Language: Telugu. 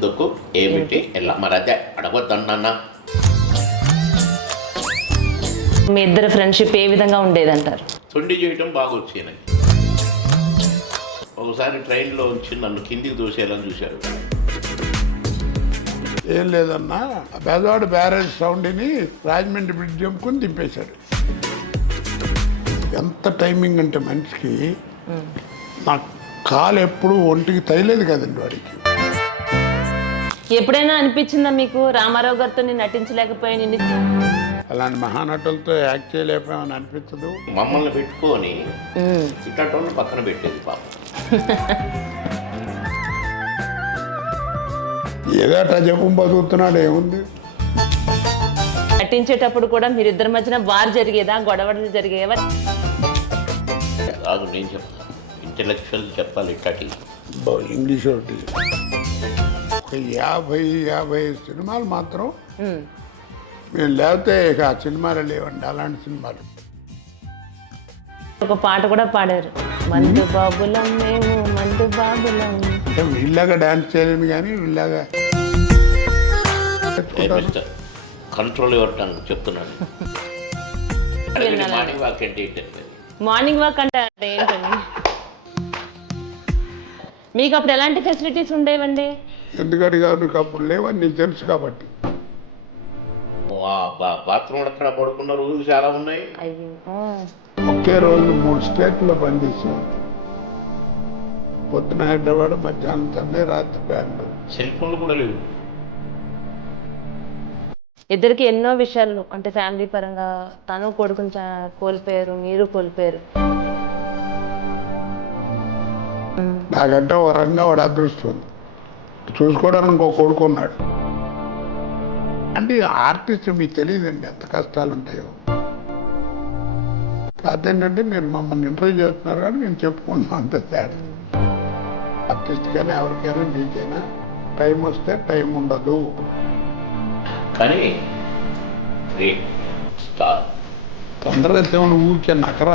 ఎందుకు ఏమిటి ఎలా మరి అదే అడగొద్దన్నా. మీ ఇద్దరు ఫ్రెండ్షిప్ ఏ విధంగా ఉండేదంటారు? తొండి చేయటం బాగా వచ్చేది. ఒకసారి ట్రైన్లో వచ్చి నన్ను కిందికి దూసేయాలని చూశారు. ఏం లేదన్నా, బెజవాడ బ్యారేజ్ సౌండ్ని రాజమండ్రి బ్రిడ్జ్ జంపుకుని దింపేశాడు. ఎంత టైమింగ్ అంటే మనిషికి, నా కాలు ఎప్పుడు ఒంటికి తైలేదు కదండి వాడికి. ఎప్పుడైనా అనిపించిందా మీకు రామారావు గారితో నేను నటించలేకపోయాను? అలాంటి మహానటులతో యాక్ట్ చేయలేకపోయామని అనిపించదు. మమ్మల్ని పెట్టుకొని ఇట్లాంటి పక్కన పెట్టేది పాప. ఏదో అట్లా చెప్పు బతుకుతున్నాడు, ఏముంది. నటించేటప్పుడు కూడా మీరిద్దరి మధ్యన వార్ జరిగేదా, గొడవలు జరిగేవా? కాదు, నేను చెప్తాను, ఇంటెలెక్చువల్ చెప్పాలి. ఇట్లాంటి ఇంగ్లీష్ ఒకటి ఒక 50 సినిమాలు మాత్రం మేము లేకపోతే ఇక ఆ సినిమాలు లేవండి. అలాంటి సినిమాలు. ఒక పాట కూడా పాడారు, మందు బాబులం మేము, మందు బాబులం. అంటే వీళ్ళగా డాన్స్ చేయలేను కానీ వీళ్ళగా కంట్రోల్ ఇవ్వటం చెప్తున్నాను. మార్నింగ్ వాక్ అంటే మార్నింగ్ వాక్ అంటే ఏంటండి? మీకు అప్పుడు ఎలాంటి ఫెసిలిటీస్ ఉండేవండి? ఎందుకంటే నీకు అప్పుడు లేవని నీకు తెలుసు కాబట్టి. బాత్రూమ్ అక్కడ పడుకున్న రోజులు చాలా ఉన్నాయి. ఒకే రోజు 3 స్టేట్లో పనిచేసాం. పొద్దున హైదరాబాద్, మధ్యాహ్నం చెన్నై, రాత్రి బెంగళూరు. సెల్ ఫోన్లు కూడా లేవు. ఇద్దరికి ఎన్నో విషయాలు అంటే ఫ్యామిలీ పరంగా తను కొడుకుని కోల్పోయారు, మీరు కోల్పోయారు. నాకంటే ఒక రంగా వాడు అదృష్టం చూసుకోవడానికి ఇంకో కొడుకున్నాడు. అంటే ఆర్టిస్ట్ మీకు తెలియదండి ఎంత కష్టాలు ఉంటాయో. అదేంటంటే మీరు మమ్మల్ని ఇంటర్వ్యూ చేస్తున్నారు కానీ నేను చెప్పుకుంటున్నాను అంత తేడా. ఆర్టిస్ట్ కానీ ఎవరికైనా మీకైనా టైం వస్తే టైం ఉండదు. కానీ తొందరగా దేవుని ఊరికే నకరా.